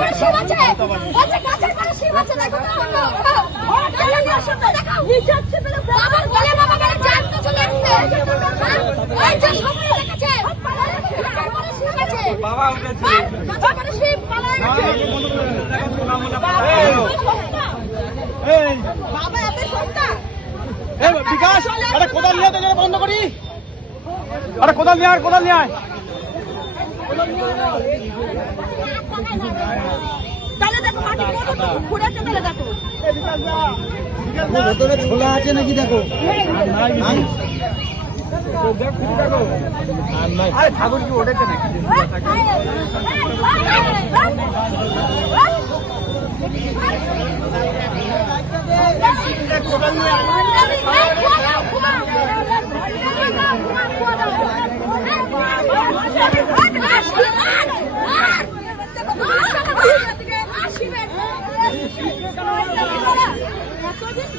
পরে শিব আছে বলছে গাছের পরে শিব আছে দেখো তো নিচে আছে বাবার গলে বাবা গলে জান তো চলে আসছে এই যে সবাই লেখেছে শিব আছে বাবা উঠেছে গাছের পরে শিব পালা গেছে এই বাবা এত সস্তা এই বিকাশ আরে কোদাল নিয়ে তো যেন বন্ধ করি আরে কোদাল নিয়ে আয় কোদাল নিয়ে আয় তাহলে দেখো মাটি কত ঘুরে আছে তাহলে দেখো ভেতরে ছোলা আছে নাকি দেখো আরে ঠাকুর কি ওঠেছে নাকি কোদাল নিয়ে এতদিন